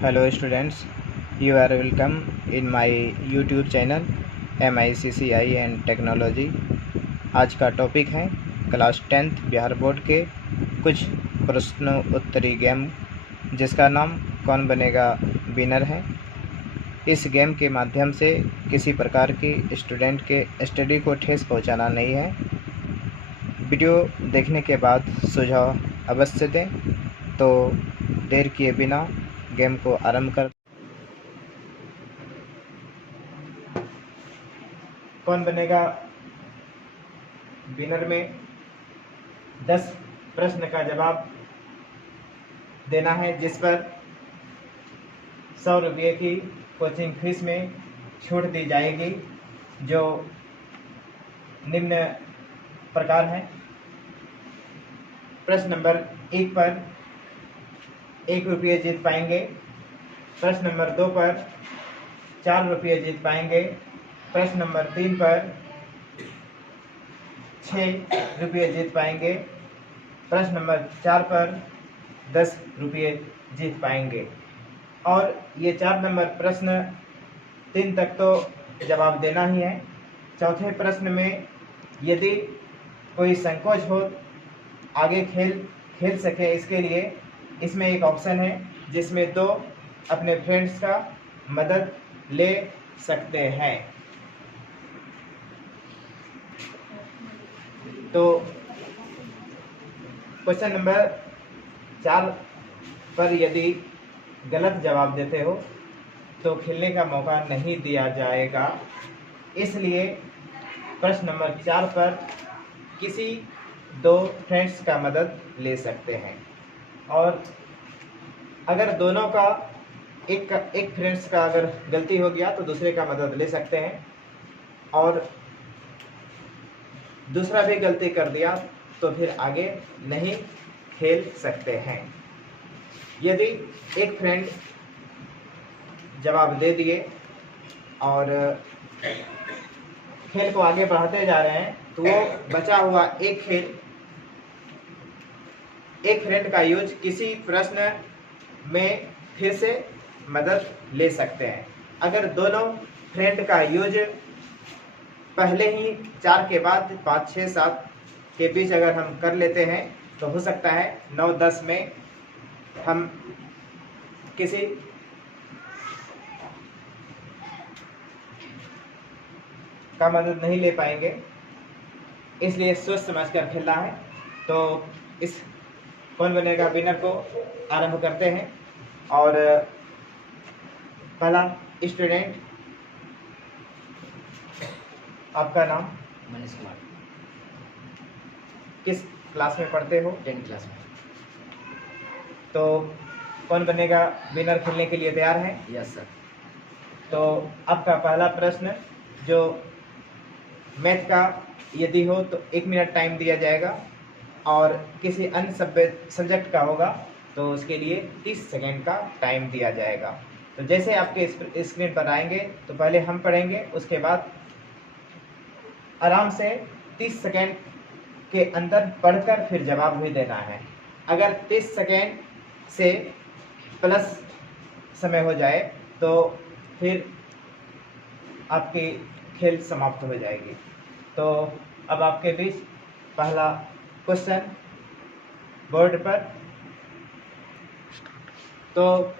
Hello students, you are welcome in my YouTube channel MICCI and technology. आज का topic है class 10th Bihar board के कुछ प्रश्नों उत्तरी गेम, जिसका नाम कौन बनेगा विनर है। इस गेम के माध्यम से किसी प्रकार की स्टूडेंट के स्टडी को ठेस पहुंचाना नहीं है। वीडियो देखने के बाद सुझाव अवश्य दें। तो देर किए बिना गेम को आरंभ कर। कौन बनेगा विनर में 10 प्रश्न का जवाब देना है, जिस पर 100 रुपये की कोचिंग फीस में छूट दी जाएगी, जो निम्न प्रकार है। प्रश्न नंबर 1 पर 1 रुपये जीत पाएंगे। प्रश्न नंबर 2 पर 4 रुपये जीत पाएंगे। प्रश्न नंबर 3 पर 6 रुपये जीत पाएंगे। प्रश्न नंबर 4 पर 10 रुपये जीत पाएंगे। और ये 4 नंबर प्रश्न 3 तक तो जवाब देना ही है। चौथे प्रश्न में यदि कोई संकोच हो आगे खेल सके, इसके लिए इसमें एक ऑप्शन है जिसमें 2 अपने फ्रेंड्स का मदद ले सकते हैं। तो क्वेश्चन नंबर 4 पर यदि गलत जवाब देते हो तो खेलने का मौका नहीं दिया जाएगा। इसलिए प्रश्न नंबर 4 पर किसी 2 फ्रेंड्स का मदद ले सकते हैं। और अगर दोनों का एक फ्रेंड्स का अगर गलती हो गया तो दूसरे का मदद ले सकते हैं, और दूसरा भी गलती कर दिया तो फिर आगे नहीं खेल सकते हैं। यदि एक फ्रेंड जवाब दे दिए और खेल को आगे बढ़ाते जा रहे हैं, तो वो बचा हुआ एक फ्रेंड का यूज किसी प्रश्न में फिर से मदद ले सकते हैं। अगर दोनों फ्रेंड का यूज पहले ही 4 के बाद 5, 6, 7 के बीच अगर हम कर लेते हैं तो हो सकता है 9, 10 में हम किसी का मदद नहीं ले पाएंगे। इसलिए सोच समझकर खेलना है। तो इस कौन बनेगा विनर को आरंभ करते हैं। और पहला स्टूडेंट, आपका नाम? मनीष कुमार। किस क्लास में पढ़ते हो? 10th क्लास में। तो कौन बनेगा विनर खेलने के लिए तैयार है? Yes sir. तो आपका पहला प्रश्न जो मैथ का यदि हो तो 1 मिनट टाइम दिया जाएगा, और किसी अन्य सब्जेक्ट का होगा तो उसके लिए 30 सेकेंड का टाइम दिया जाएगा। तो जैसे आपके स्क्रीन पर आएंगे तो पहले हम पढ़ेंगे, उसके बाद आराम से 30 सेकेंड के अंदर पढ़कर फिर जवाब भी देना है। अगर 30 सेकेंड से प्लस समय हो जाए तो फिर आपकी खेल समाप्त हो जाएगी। तो अब आपके बीच पहला क्वेश्चन बोर्ड पर। तो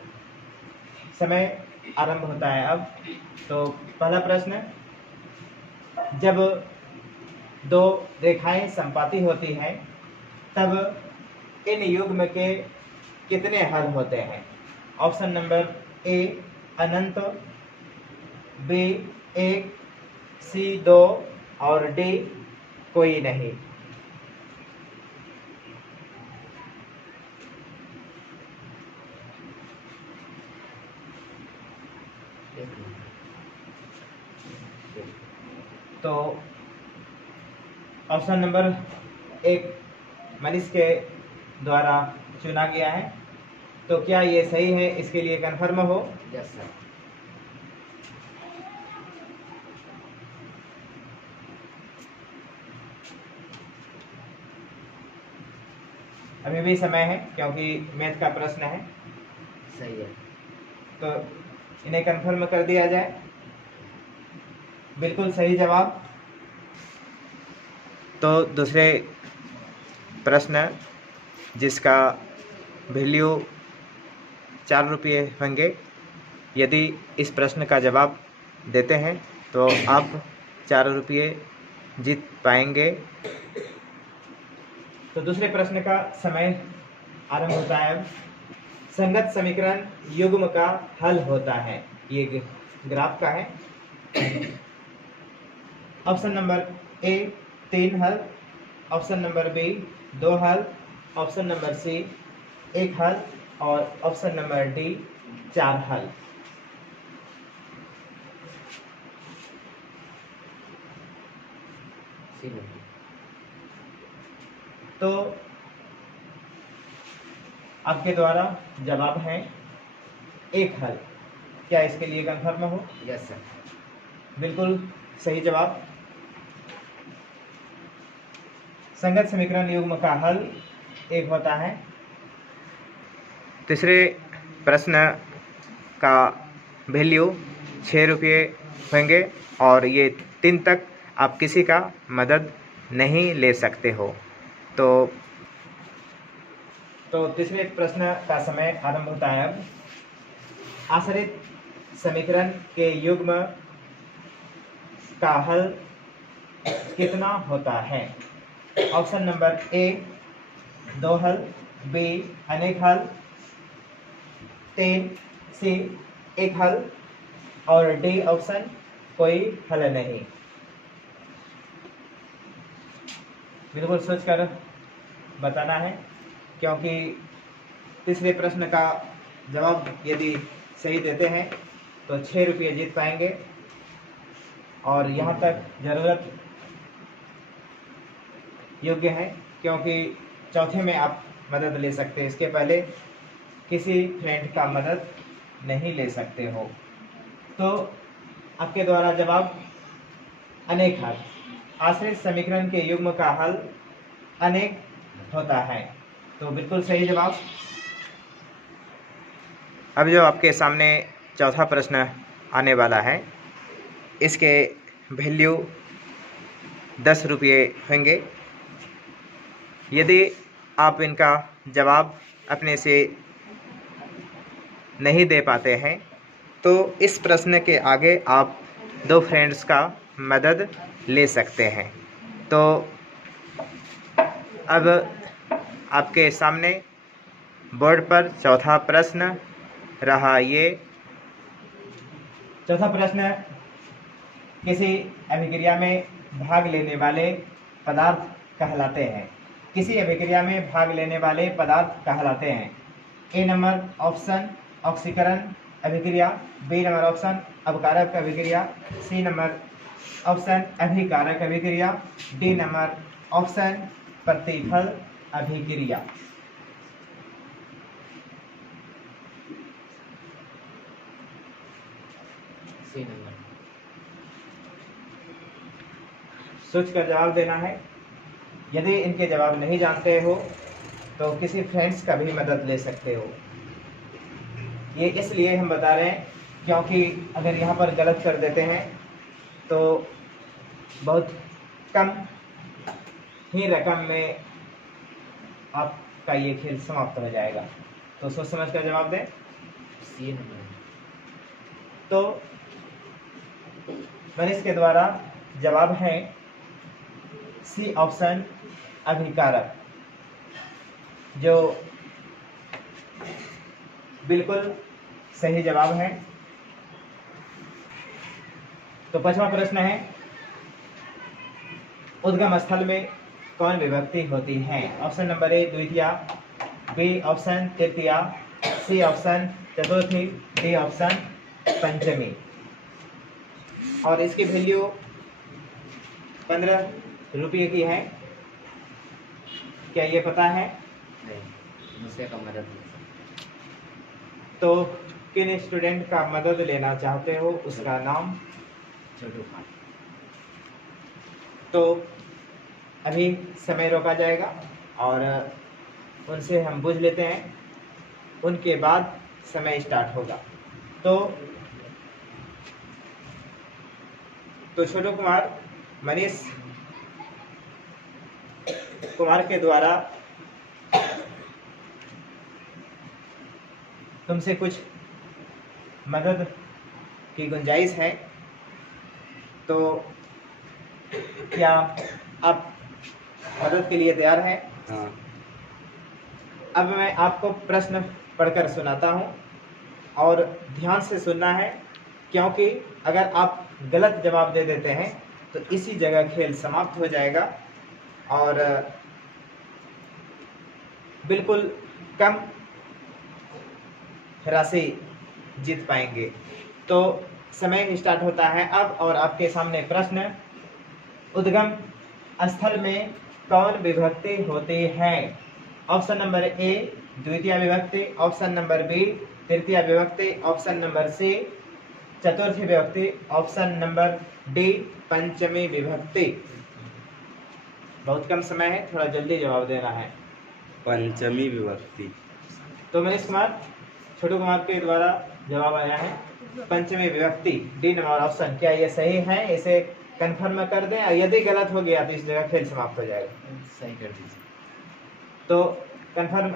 समय आरंभ होता है अब। तो पहला प्रश्न, जब 2 रेखाएं संपाती होती हैं तब इन युग्म के कितने हल होते हैं? ऑप्शन नंबर ए अनंत, बी 1, सी 2 और डी कोई नहीं। तो ऑप्शन नंबर 1 मनीष के द्वारा चुना गया है। तो क्या ये सही है? इसके लिए कंफर्म हो? Yes sir. अभी भी समय है क्योंकि मैथ का प्रश्न है। सही है। तो इन्हें कंफर्म कर दिया जाए। बिल्कुल सही जवाब। तो दूसरे प्रश्न जिसका वैल्यू 4 रुपये होंगे, यदि इस प्रश्न का जवाब देते हैं तो आप 4 रुपये जीत पाएंगे। तो दूसरे प्रश्न का समय आरंभ होता है। संगत समीकरण युग्म का हल होता है। ये ग्राफ का है। ऑप्शन नंबर ए 3 हल, ऑप्शन नंबर बी 2 हल, ऑप्शन नंबर सी 1 हल और ऑप्शन नंबर डी 4 हल। तो आपके द्वारा जवाब है 1 हल। क्या इसके लिए कंफर्म हो? Yes sir. बिल्कुल सही जवाब। संगत समीकरण युग्म का हल 1 होता है। तीसरे प्रश्न का वैल्यू 6 रुपये होंगे और ये 3 तक आप किसी का मदद नहीं ले सकते हो। तो तीसरे प्रश्न का समय आरंभ होता है अब। आश्रित समीकरण के युग्म का हल कितना होता है? ऑप्शन नंबर ए 2 हल, बी अनेक हल, 3 सी 1 हल और डी ऑप्शन कोई हल नहीं। बिल्कुल सोचकर बताना है, क्योंकि तीसरे प्रश्न का जवाब यदि सही देते हैं तो 6 रुपये जीत पाएंगे और यहाँ तक ज़रूरत योग्य है, क्योंकि चौथे में आप मदद ले सकते हैं। इसके पहले किसी फ्रेंड का मदद नहीं ले सकते हो। तो आपके द्वारा जवाब अनेक हल। आश्रित समीकरण के युग्म का हल अनेक होता है। तो बिल्कुल सही जवाब। अब जो आपके सामने चौथा प्रश्न आने वाला है, इसके वैल्यू 10 रुपये होंगे। यदि आप इनका जवाब अपने से नहीं दे पाते हैं तो इस प्रश्न के आगे आप 2 फ्रेंड्स का मदद ले सकते हैं। तो अब आपके सामने बोर्ड पर चौथा प्रश्न रहा। ये चौथा प्रश्न किसी अभिक्रिया में भाग लेने वाले पदार्थ कहलाते हैं। किसी अभिक्रिया में भाग लेने वाले पदार्थ कहलाते हैं। ए नंबर ऑप्शन ऑक्सीकरण अभिक्रिया, बी नंबर ऑप्शन अपकारक अभिक्रिया, सी नंबर ऑप्शन अभिकारक अभिक्रिया, डी नंबर ऑप्शन प्रतिफल अभिक्रिया। C number. सोचकर जवाब देना है। यदि इनके जवाब नहीं जानते हो तो किसी फ्रेंड्स का भी मदद ले सकते हो। ये इसलिए हम बता रहे हैं क्योंकि अगर यहाँ पर गलत कर देते हैं तो बहुत कम ही रकम में आपका ये खेल समाप्त हो जाएगा। तो सोच समझ कर जवाब दें। C number. तो मनीष के द्वारा जवाब है सी ऑप्शन अभिकारक, जो बिल्कुल सही जवाब है। तो 5वां प्रश्न है, उद्गम स्थल में कौन विभक्ति होती है? ऑप्शन नंबर ए द्वितीया, बी ऑप्शन तृतीया, सी ऑप्शन चतुर्थी, डी ऑप्शन पंचमी। और इसकी वैल्यू 15 रुपये की है। क्या ये पता है? नहीं, दूसरे का मदद ले सकते। तो किन स्टूडेंट का मदद लेना चाहते हो उसका नाम? छोटू खान। तो अभी समय रोका जाएगा और उनसे हम पूछ लेते हैं, उनके बाद समय स्टार्ट होगा। तो छोटू कुमार मनीष कुमार के द्वारा तुमसे कुछ मदद की गुंजाइश है, तो क्या आप मदद के लिए तैयार हैं? हाँ। अब मैं आपको प्रश्न पढ़कर सुनाता हूँ और ध्यान से सुनना है, क्योंकि अगर आप गलत जवाब दे देते हैं तो इसी जगह खेल समाप्त हो जाएगा और बिल्कुल कम राशि जीत पाएंगे। तो समय स्टार्ट होता है अब, और आपके सामने प्रश्न। उद्गम स्थल में कौन विभक्ति होती है? ऑप्शन नंबर ए द्वितीय विभक्ति, ऑप्शन नंबर बी तृतीय विभक्ति, ऑप्शन नंबर सी चतुर्थी विभक्ति, ऑप्शन नंबर डी पंचमी विभक्ति। बहुत कम समय है, थोड़ा जल्दी जवाब देना है। पंचमी विभक्ति। तो मनीष कुमार छोटू कुमार के द्वारा जवाब आया है पंचमी विभक्ति, डी नंबर ऑप्शन। क्या ये सही है? इसे कंफर्म कर दें, और यदि गलत हो गया तो इस जगह खेल समाप्त हो जाएगा। सही कर दीजिए। तो कंफर्म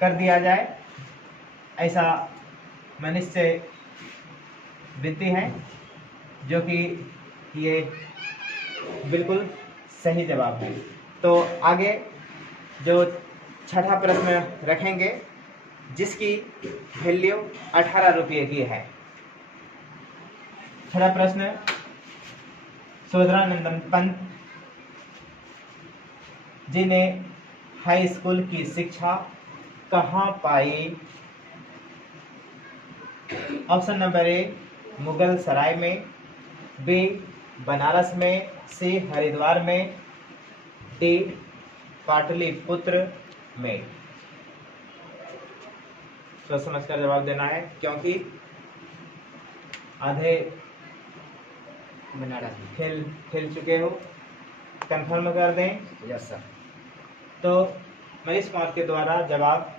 कर दिया जाए, ऐसा मनीष से विनती है, जो कि ये बिल्कुल सही जवाब है। तो आगे जो छठा प्रश्न रखेंगे, जिसकी वैल्यू 18 रुपये की है। छठा प्रश्न, सुभद्रानंदन पंत जी ने हाई स्कूल की शिक्षा कहाँ पाई? ऑप्शन नंबर ए मुगल सराय में, बी बनारस में, सी हरिद्वार में, डी पाटलिपुत्र में। सोच समझकर जवाब देना है, क्योंकि आधे बनारस में। खेल चुके हो। कंफर्म कर दें। Yes sir. तो मनीष कुमार के द्वारा जवाब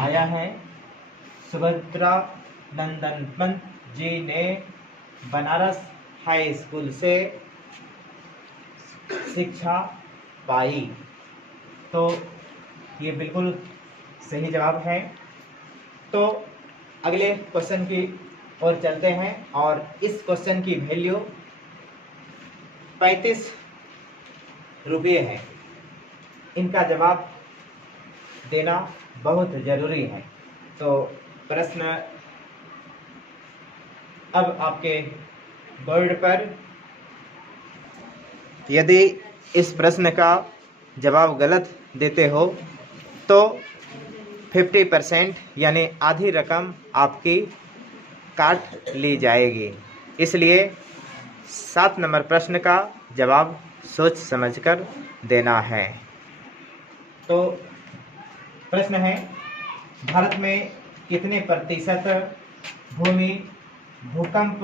आया है सुभद्रा नंदन पंत जी ने बनारस हाई स्कूल से शिक्षा पाई। तो ये बिल्कुल सही जवाब है। तो अगले क्वेश्चन की ओर चलते हैं, और इस क्वेश्चन की वैल्यू 35 रुपये है। इनका जवाब देना बहुत जरूरी है। तो प्रश्न अब आपके बोर्ड पर, यदि इस प्रश्न का जवाब गलत देते हो तो 50% यानी आधी रकम आपकी काट ली जाएगी। इसलिए 7 नंबर प्रश्न का जवाब सोच समझकर देना है। तो प्रश्न है, भारत में कितने प्रतिशत भूमि भूकंप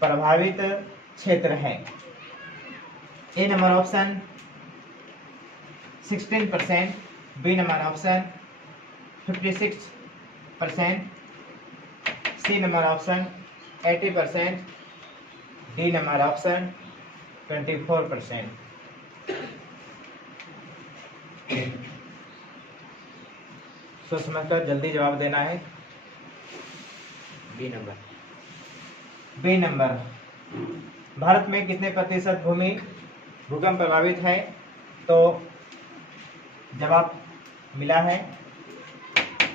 प्रभावित क्षेत्र है? A number option 16%, B number option 56%, C number option 80%, D number option 24%। सोच समझकर जल्दी जवाब देना है। B number. B number, Bharat में कितने प्रतिशत भूमि भूकंप प्रभावित है? तो जवाब मिला है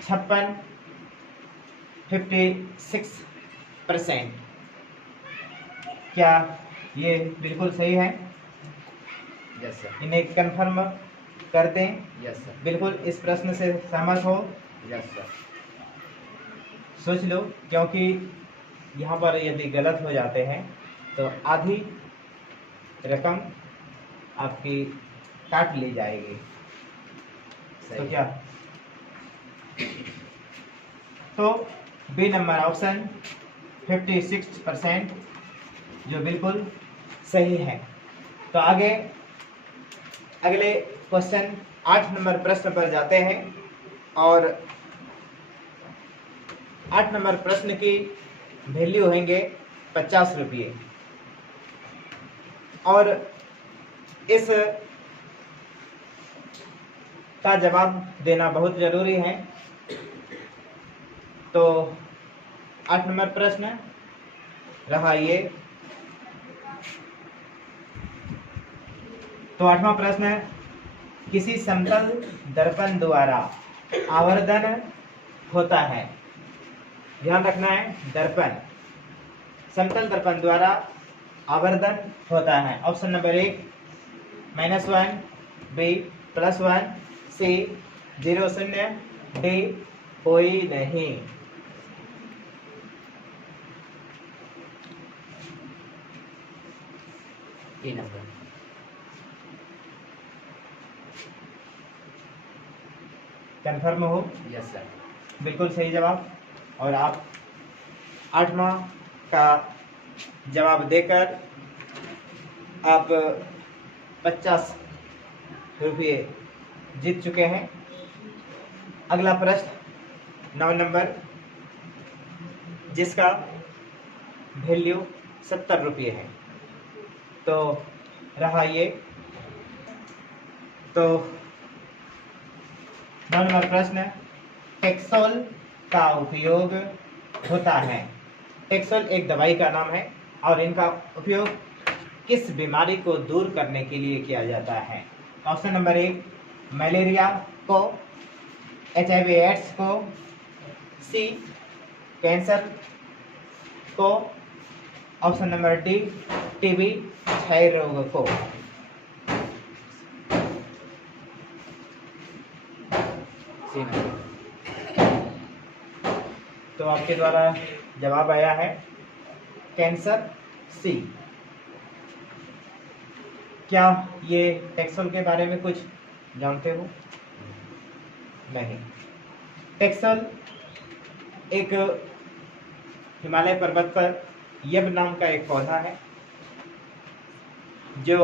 56% क्या ये बिल्कुल सही है? Yes sir. इन्हें कंफर्म कर दें। Yes sir. बिल्कुल इस प्रश्न से सहमत हो? Yes sir. सोच लो, क्योंकि यहाँ पर यदि गलत हो जाते हैं तो आधी रकम आपकी काट ली जाएगी। तो क्या? तो बी नंबर ऑप्शन 56% जो बिल्कुल सही है। तो आगे अगले क्वेश्चन 8 नंबर प्रश्न पर जाते हैं, और 8 नंबर प्रश्न की वैल्यू होंगे 50 रुपये और इस का जवाब देना बहुत जरूरी है। तो 8 नंबर प्रश्न रहा ये। तो 8वां प्रश्न है, किसी समतल दर्पण द्वारा आवर्धन होता है। ध्यान रखना है, दर्पण समतल दर्पण द्वारा आवर्धन होता है। ऑप्शन नंबर 1 -1, बी +1, सी 0 0, डी कोई नहीं। ए नंबर। कंफर्म हो? Yes sir. बिल्कुल सही जवाब। और आप 8वां का जवाब देकर आप 50 रुपये जीत चुके हैं। अगला प्रश्न 9 नंबर, जिसका वैल्यू 70 रुपये है। तो रहा ये। तो 9 नंबर प्रश्न, टेक्सोल का उपयोग होता है। टेक्सोल एक दवाई का नाम है और इनका उपयोग किस बीमारी को दूर करने के लिए किया जाता है। ऑप्शन नंबर 1 मलेरिया को, HIV एड्स को, सी कैंसर को, ऑप्शन नंबर डी टीबी क्षय रोग को। C number. तो आपके द्वारा जवाब आया है कैंसर, सी। क्या ये टेक्सोल के बारे में कुछ जानते हो? नहीं। टेक्सोल एक हिमालय पर्वत पर यब नाम का एक पौधा है, जो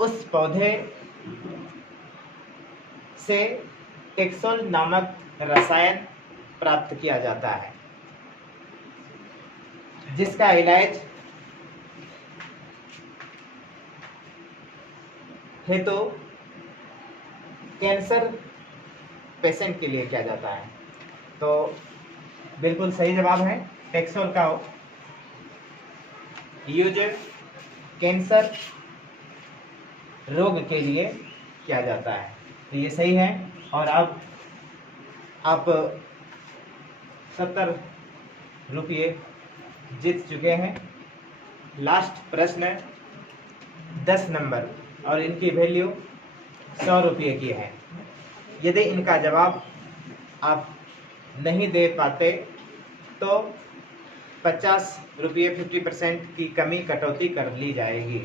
उस पौधे से टेक्सोल नामक रसायन प्राप्त किया जाता है, जिसका इलाज हेतु कैंसर पेशेंट के लिए किया जाता है। तो बिल्कुल सही जवाब है, टेक्सोल का यूज कैंसर रोग के लिए किया जाता है। तो ये सही है। और अब आप 70 रुपये जीत चुके हैं। लास्ट प्रश्न 10 नंबर और इनकी वैल्यू 100 रुपये की है। यदि इनका जवाब आप नहीं दे पाते तो 50 रुपये 50% की कमी कटौती कर ली जाएगी।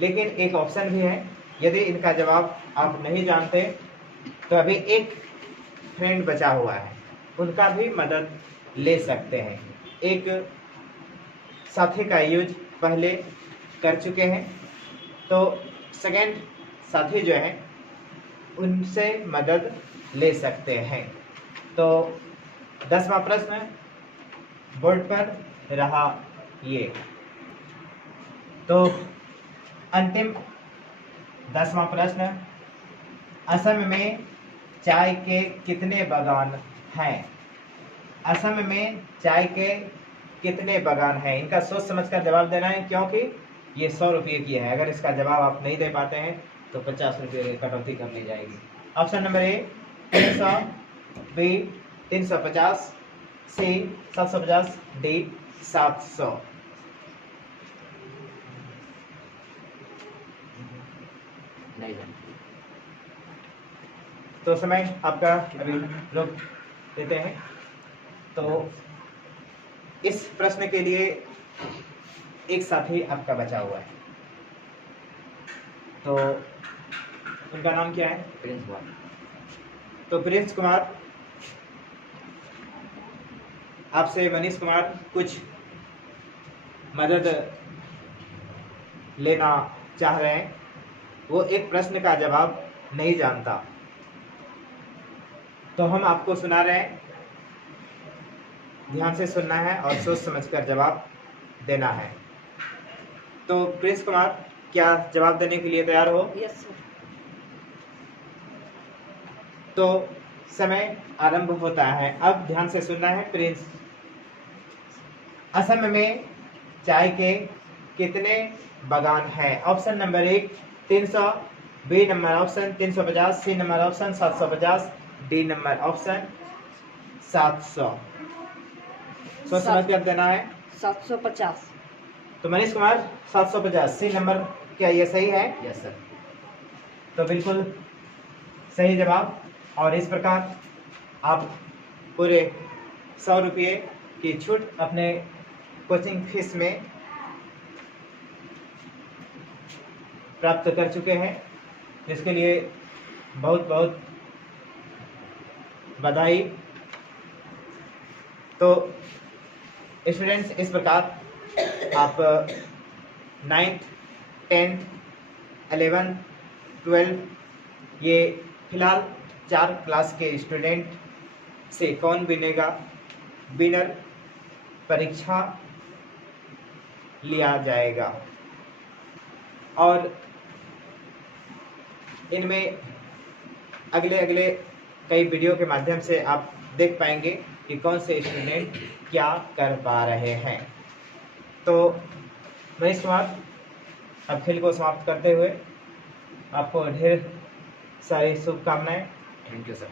लेकिन एक ऑप्शन भी है, यदि इनका जवाब आप नहीं जानते तो अभी एक फ्रेंड बचा हुआ है, उनका भी मदद ले सकते हैं। एक साथी का यूज पहले कर चुके हैं, तो सेकंड साथी जो है उनसे मदद ले सकते हैं। तो 10वां प्रश्न बोर्ड पर रहा ये। तो अंतिम 10वां प्रश्न, असम में चाय के कितने बागान हैं? असम में चाय के कितने बागान हैं? इनका सोच समझकर जवाब देना है, क्योंकि ये 100 रुपये की है। अगर इसका जवाब आप नहीं दे पाते हैं तो 50 रुपये कटौती कर ली जाएगी। Option number A 300, B 350, C 750, D 700। नहीं जानते। तो समय आपका अभी रोक देते हैं। तो इस प्रश्न के लिए एक साथी आपका बचा हुआ है, तो उनका नाम क्या है? प्रिंस कुमार। तो प्रिंस कुमार, आपसे मनीष कुमार कुछ मदद लेना चाह रहे हैं। वो एक प्रश्न का जवाब नहीं जानता, तो हम आपको सुना रहे हैं ध्यान से सुनना है और सोच समझकर जवाब देना है। तो प्रिंस कुमार, क्या जवाब देने के लिए तैयार हो? Yes sir. तो समय आरंभ होता है। अब ध्यान से सुनना है प्रिंस। असम में चाय के कितने बागान हैं? Option number 1 300, B number option 350, C number option 750, D number option 700। सोच समझ कर देना है। 750। तो मनीष कुमार 750 सी नंबर, क्या ये सही है? Yes sir. तो बिल्कुल सही जवाब। और इस प्रकार आप पूरे 100 रुपये की छूट अपने कोचिंग फीस में प्राप्त कर चुके हैं। इसके लिए बहुत बहुत बधाई। तो स्टूडेंट्स, इस प्रकार आप 9th 10th 11th 12 ये फिलहाल 4 क्लास के स्टूडेंट से कौन बनेगा विनर परीक्षा लिया जाएगा। और इनमें अगले अगले कई वीडियो के माध्यम से आप देख पाएंगे कि कौन से स्टूडेंट क्या कर पा रहे हैं। तो मनीष कुमार, अब खेल को समाप्त करते हुए आपको ढेर सारी शुभकामनाएं। Thank you sir.